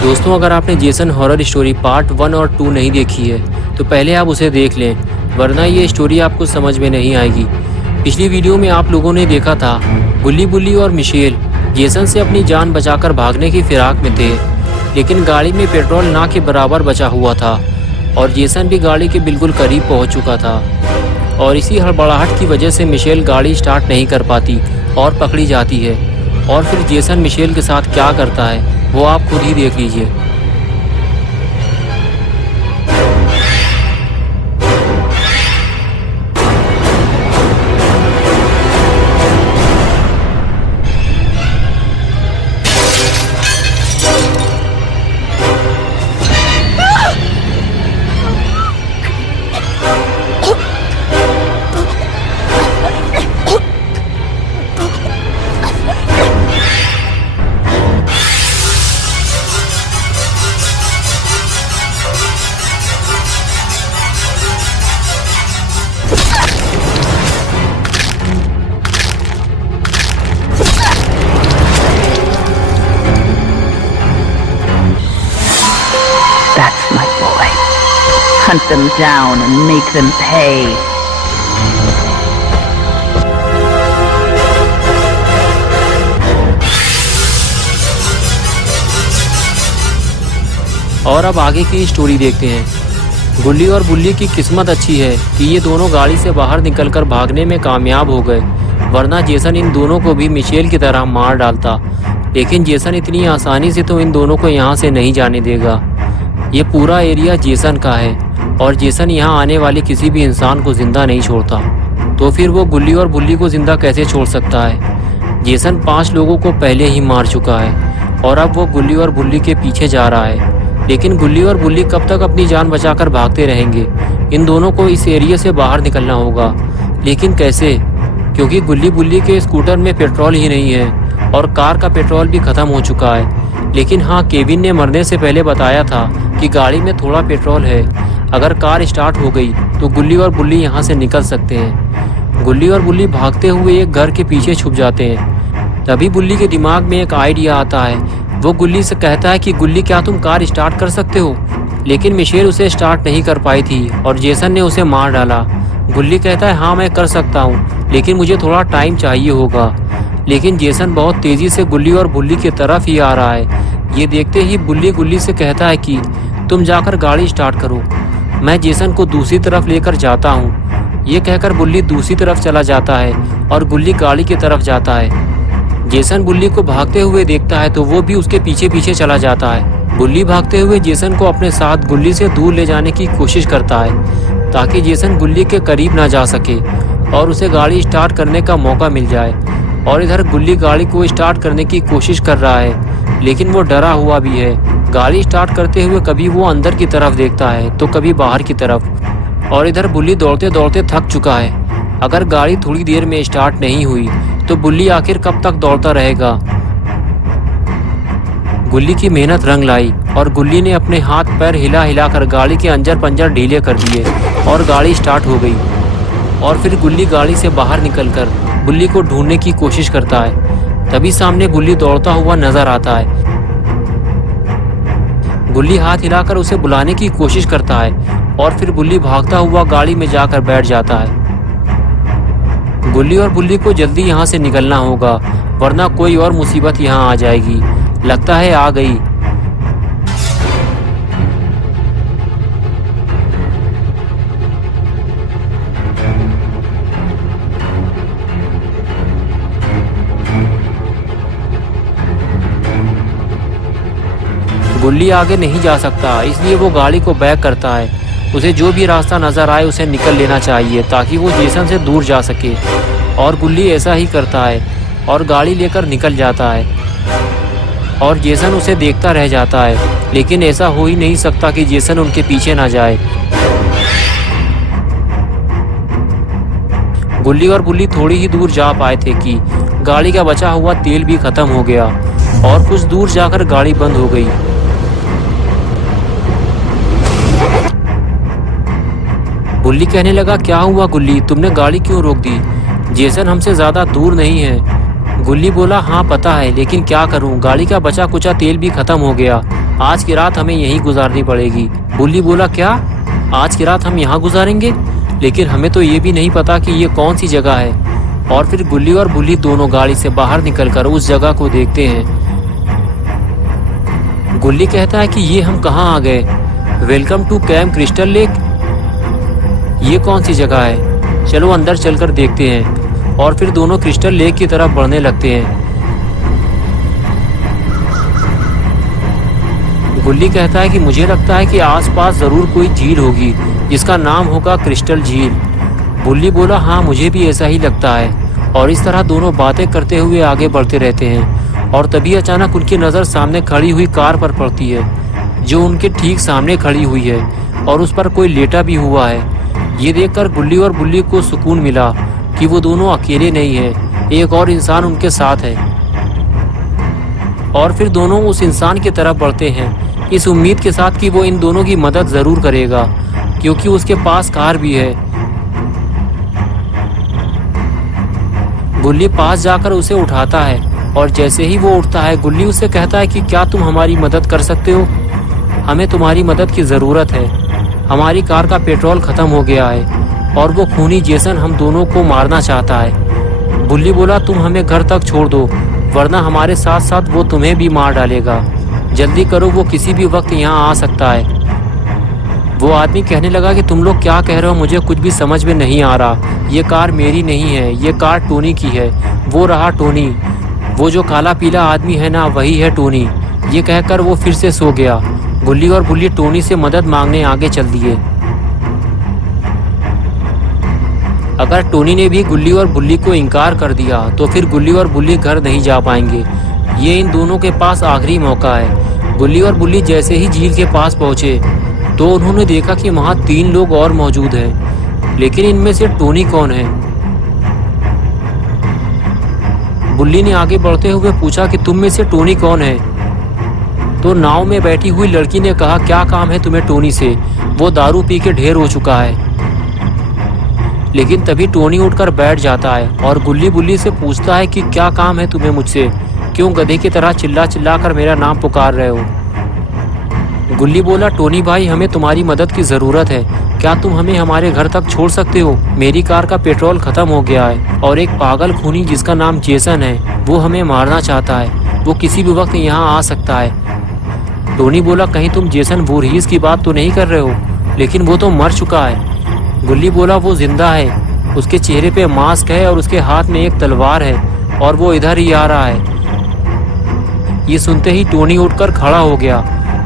दोस्तों, अगर आपने जेसन हॉरर स्टोरी पार्ट 1 और 2 नहीं देखी है तो पहले आप उसे देख लें, वरना ये स्टोरी आपको समझ में नहीं आएगी। पिछली वीडियो में आप लोगों ने देखा था गुल्ली बुल्ली और मिशेल जेसन से अपनी जान बचाकर भागने की फिराक में थे, लेकिन गाड़ी में पेट्रोल ना के बराबर बचा हुआ था और जेसन भी गाड़ी के बिल्कुल करीब पहुंच चुका था। और इसी हड़बड़ाहट की वजह से मिशेल गाड़ी स्टार्ट नहीं कर पाती और पकड़ी जाती है। और फिर जेसन मिशेल के साथ क्या करता है वो आप खुद ही देख लीजिए। That's my boy. Hunt them down and make them pay. और अब आगे की स्टोरी देखते हैं। गुल्ली और बुल्ली की किस्मत अच्छी है कि ये दोनों गाड़ी से बाहर निकलकर भागने में कामयाब हो गए, वरना जेसन इन दोनों को भी मिशेल की तरह मार डालता। लेकिन जेसन इतनी आसानी से तो इन दोनों को यहाँ से नहीं जाने देगा। ये पूरा एरिया जेसन का है और जेसन यहाँ आने वाले किसी भी इंसान को जिंदा नहीं छोड़ता, तो फिर वो गुल्ली और बुल्ली को जिंदा कैसे छोड़ सकता है। जेसन 5 लोगों को पहले ही मार चुका है और अब वो गुल्ली और बुल्ली के पीछे जा रहा है। लेकिन गुल्ली और बुल्ली कब तक अपनी जान बचाकर भागते रहेंगे? इन दोनों को इस एरिया से बाहर निकलना होगा, लेकिन कैसे? क्योंकि गुल्ली बुल्ली के स्कूटर में पेट्रोल ही नहीं है और कार का पेट्रोल भी खत्म हो चुका है। लेकिन हाँ, केविन ने मरने से पहले बताया था कि गाड़ी में थोड़ा पेट्रोल है। अगर कार स्टार्ट हो गई तो गुल्ली और बुल्ली यहाँ से निकल सकते हैं। गुल्ली और बुल्ली भागते हुए एक घर के पीछे छुप जाते हैं। तभी बुल्ली के दिमाग में एक आइडिया आता है। वो गुल्ली से कहता है कि गुल्ली, क्या तुम कार स्टार्ट कर सकते हो? लेकिन मिशेल उसे स्टार्ट नहीं कर पाई थी और जेसन ने उसे मार डाला। गुल्ली कहता है, हाँ मैं कर सकता हूँ, लेकिन मुझे थोड़ा टाइम चाहिए होगा। लेकिन जेसन बहुत तेज़ी से गुल्ली और बुल्ली की तरफ ही आ रहा है। ये देखते ही बुल्ली गुल्ली से कहता है कि तुम जाकर गाड़ी स्टार्ट करो, मैं जेसन को दूसरी तरफ लेकर जाता हूँ। ये कहकर बुल्ली दूसरी तरफ चला जाता है और गुल्ली गाड़ी की तरफ जाता है। जेसन बुल्ली को भागते हुए देखता है तो वो भी उसके पीछे पीछे चला जाता है। बुल्ली भागते हुए जेसन को अपने साथ गुल्ली से दूर ले जाने की कोशिश करता है ताकि जेसन गुल्ली के करीब ना जा सके और उसे गाड़ी स्टार्ट करने का मौका मिल जाए। और इधर गुल्ली गाड़ी को स्टार्ट करने की कोशिश कर रहा है, लेकिन वो डरा हुआ भी है। गाड़ी स्टार्ट करते हुए कभी वो अंदर की तरफ देखता है तो कभी बाहर की तरफ। और इधर बुल्ली दौड़ते दौड़ते थक चुका है। अगर गाड़ी थोड़ी देर में स्टार्ट नहीं हुई तो बुल्ली आखिर कब तक दौड़ता रहेगा? गुल्ली की मेहनत रंग लाई और गुल्ली ने अपने हाथ पैर हिला हिलाकर गाड़ी के अंजर पंजर ढीले कर दिए और गाड़ी स्टार्ट हो गई। और फिर गुल्ली गाड़ी से बाहर निकलकर बुल्ली को ढूंढने की कोशिश करता है। तभी सामने बुल्ली दौड़ता हुआ नजर आता है। गुल्ली हाथ हिलाकर उसे बुलाने की कोशिश करता है और फिर बुल्ली भागता हुआ गाड़ी में जाकर बैठ जाता है। गुल्ली और बुल्ली को जल्दी यहाँ से निकलना होगा, वरना कोई और मुसीबत यहाँ आ जाएगी। लगता है आ गई। गुल्ली आगे नहीं जा सकता, इसलिए वो गाड़ी को बैक करता है। उसे जो भी रास्ता नजर आए उसे निकल लेना चाहिए ताकि वो जेसन से दूर जा सके। और गुल्ली ऐसा ही करता है और गाड़ी लेकर निकल जाता है और जेसन उसे देखता रह जाता है। लेकिन ऐसा हो ही नहीं सकता कि जेसन उनके पीछे ना जाए। गुल्ली और बुल्ली थोड़ी ही दूर जा पाए थे कि गाड़ी का बचा हुआ तेल भी खत्म हो गया और कुछ दूर जाकर गाड़ी बंद हो गई। बुल्ली कहने लगा, क्या हुआ गुल्ली, तुमने गाड़ी क्यों रोक दी? जेसन हमसे ज़्यादा दूर नहीं है। गुल्ली बोला, हाँ पता है, लेकिन क्या करूं, गाड़ी का बचा कुचा तेल भी खत्म हो गया आज की रात हमें यहीं गुजारनी पड़ेगी। बुल्ली बोला, क्या आज की रात हम यहाँ गुजारेंगे? लेकिन हमें तो ये भी नहीं पता कि ये कौन सी जगह है। और फिर गुल्ली और बुल्ली दोनों गाड़ी से बाहर निकलकर उस जगह को देखते हैं। गुल्ली कहता है कि ये हम कहाँ आ गए? Welcome to Camp Crystal Lake. ये कौन सी जगह है? चलो अंदर चलकर देखते हैं। और फिर दोनों क्रिस्टल लेक की तरफ बढ़ने लगते हैं। गुल्ली कहता है कि मुझे लगता है कि आसपास जरूर कोई झील होगी जिसका नाम होगा क्रिस्टल झील। बुल्ली बोला, हाँ मुझे भी ऐसा ही लगता है। और इस तरह दोनों बातें करते हुए आगे बढ़ते रहते हैं। और तभी अचानक उनकी नज़र सामने खड़ी हुई कार पर पड़ती है जो उनके ठीक सामने खड़ी हुई है और उस पर कोई लेटा भी हुआ है। ये देखकर गुल्ली और बुल्ली को सुकून मिला कि वो दोनों अकेले नहीं हैं, एक और इंसान उनके साथ है। और फिर दोनों उस इंसान की तरफ बढ़ते हैं, इस उम्मीद के साथ कि वो इन दोनों की मदद ज़रूर करेगा क्योंकि उसके पास कार भी है। गुल्ली पास जाकर उसे उठाता है और जैसे ही वो उठता है गुल्ली उससे कहता है कि क्या तुम हमारी मदद कर सकते हो? हमें तुम्हारी मदद की ज़रूरत है। हमारी कार का पेट्रोल ख़त्म हो गया है और वो खूनी जेसन हम दोनों को मारना चाहता है। बुल्ली बोला, तुम हमें घर तक छोड़ दो वरना हमारे साथ साथ वो तुम्हें भी मार डालेगा। जल्दी करो, वो किसी भी वक्त यहाँ आ सकता है। वो आदमी कहने लगा कि तुम लोग क्या कह रहे हो? मुझे कुछ भी समझ में नहीं आ रहा। ये कार मेरी नहीं है, ये कार टोनी की है। वो रहा टोनी, वो जो काला पीला आदमी है ना, वही है टोनी। ये कहकर वो फिर से सो गया। गुल्ली और बुल्ली टोनी से मदद मांगने आगे चल दिए। अगर टोनी ने भी गुल्ली और बुल्ली को इनकार कर दिया तो फिर गुल्ली और बुल्ली घर नहीं जा पाएंगे। ये इन दोनों के पास आखिरी मौका है। गुल्ली और बुल्ली जैसे ही झील के पास पहुंचे तो उन्होंने देखा कि वहां 3 लोग और मौजूद हैं, लेकिन इनमें से टोनी कौन है? बुल्ली ने आगे बढ़ते हुए पूछा कि तुम में से टोनी कौन है? तो नाव में बैठी हुई लड़की ने कहा, क्या काम है तुम्हें टोनी से? वो दारू पी के ढेर हो चुका है। लेकिन तभी टोनी उठकर बैठ जाता है और गुल्ली बुल्ली से पूछता है कि क्या काम है तुम्हें मुझसे? क्यों गधे की तरह चिल्ला चिल्ला कर मेरा नाम पुकार रहे हो? गुल्ली बोला, टोनी भाई हमें तुम्हारी मदद की ज़रूरत है। क्या तुम हमें हमारे घर तक छोड़ सकते हो? मेरी कार का पेट्रोल ख़त्म हो गया है और एक पागल खूनी जिसका नाम जेसन है वो हमें मारना चाहता है। वो किसी भी वक्त यहाँ आ सकता है। टोनी बोला, कहीं तुम जेसन वोरहीस की बात तो नहीं कर रहे हो? लेकिन वो तो मर चुका है। गुल्ली बोला, वो जिंदा है। उसके चेहरे पे मास्क है और उसके हाथ में एक तलवार है और वो इधर ही आ रहा है। ये सुनते ही टोनी उठकर खड़ा हो गया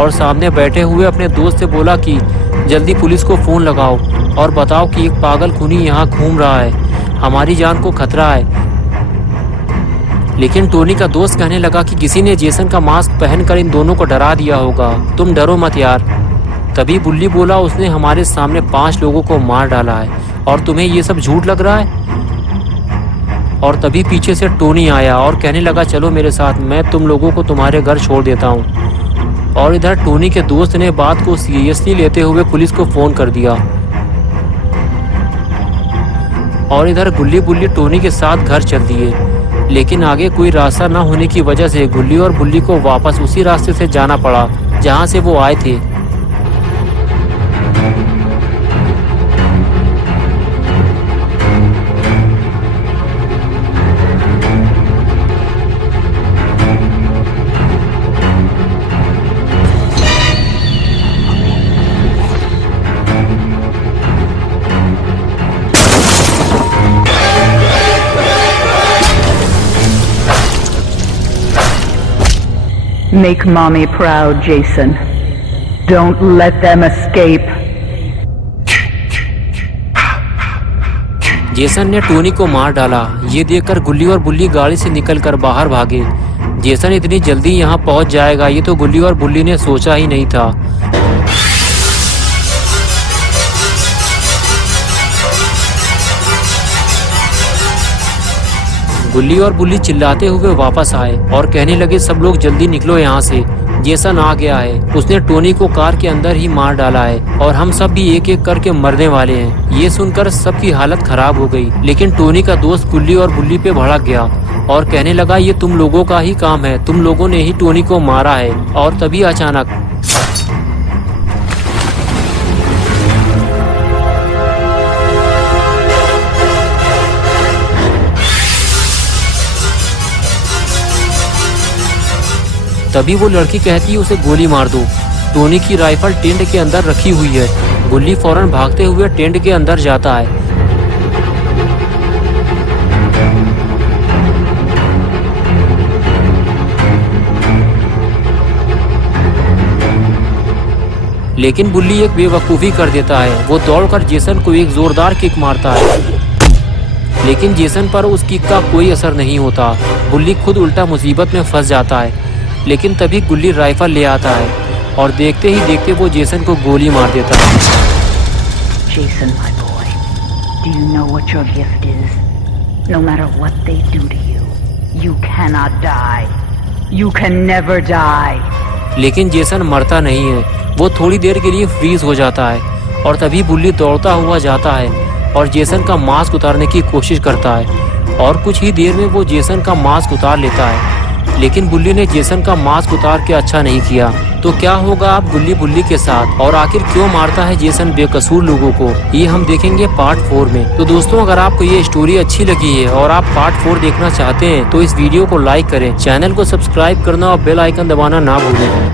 और सामने बैठे हुए अपने दोस्त से बोला कि जल्दी पुलिस को फ़ोन लगाओ और बताओ कि एक पागल खूनी यहाँ घूम रहा है, हमारी जान को खतरा है। लेकिन टोनी का दोस्त कहने लगा कि किसी ने जेसन का मास्क पहनकर इन दोनों को डरा दिया होगा, तुम डरो मत यार। तभी बुल्ली बोला, उसने हमारे सामने 5 लोगों को मार डाला है और तुम्हें ये सब झूठ लग रहा है? और तभी पीछे से टोनी आया और कहने लगा, चलो मेरे साथ, मैं तुम लोगों को तुम्हारे घर छोड़ देता हूँ। और इधर टोनी के दोस्त ने बात को सीरियसली लेते हुए पुलिस को फ़ोन कर दिया। और इधर गुल्ली बुल्ली टोनी के साथ घर चल दिए। लेकिन आगे कोई रास्ता न होने की वजह से गुल्ली और बुल्ली को वापस उसी रास्ते से जाना पड़ा जहाँ से वो आए थे। Make mommy proud, Jason. Don't let them escape. Jason ने टोनी को मार डाला। ये देखकर गुल्ली और बुल्ली गाड़ी से निकलकर बाहर भागे। जेसन इतनी जल्दी यहाँ पहुँच जाएगा ये तो गुल्ली और बुल्ली ने सोचा ही नहीं था। गुल्ली और बुल्ली चिल्लाते हुए वापस आए और कहने लगे, सब लोग जल्दी निकलो यहाँ से। जेसन आ गया है। उसने टोनी को कार के अंदर ही मार डाला है और हम सब भी एक एक करके मरने वाले हैं। ये सुनकर सबकी हालत खराब हो गई, लेकिन टोनी का दोस्त गुल्ली और बुल्ली पे भड़क गया और कहने लगा ये तुम लोगों का ही काम है, तुम लोगों ने ही टोनी को मारा है। और तभी अचानक वो लड़की कहती है उसे गोली मार दो। टोनी की राइफल टेंट के अंदर रखी हुई है। गुल्ली फौरन भागते हुए टेंट के अंदर जाता है। लेकिन बुल्ली एक बेवकूफ़ी कर देता है। वो दौड़कर जेसन को एक जोरदार किक मारता है, लेकिन जेसन पर उस किक का कोई असर नहीं होता। बुल्ली खुद उल्टा मुसीबत में फंस जाता है। लेकिन तभी गुल्ली राइफल ले आता है और देखते ही देखते वो जेसन को गोली मार देता है। Jason, my boy, do you know what your gift is? No matter what they do to you, you cannot die. You can never die. लेकिन जेसन मरता नहीं है। वो थोड़ी देर के लिए फ्रीज हो जाता है और तभी बुल्ली दौड़ता हुआ जाता है और जेसन का मास्क उतारने की कोशिश करता है और कुछ ही देर में वो जेसन का मास्क उतार लेता है। लेकिन बुल्ली ने जेसन का मास्क उतार के अच्छा नहीं किया। तो क्या होगा अब गुल्ली बुल्ली के साथ, और आखिर क्यों मारता है जेसन बेकसूर लोगों को, ये हम देखेंगे पार्ट 4 में। तो दोस्तों, अगर आपको ये स्टोरी अच्छी लगी है और आप पार्ट 4 देखना चाहते हैं तो इस वीडियो को लाइक करें, चैनल को सब्सक्राइब करना और बेल आइकन दबाना ना भूलें।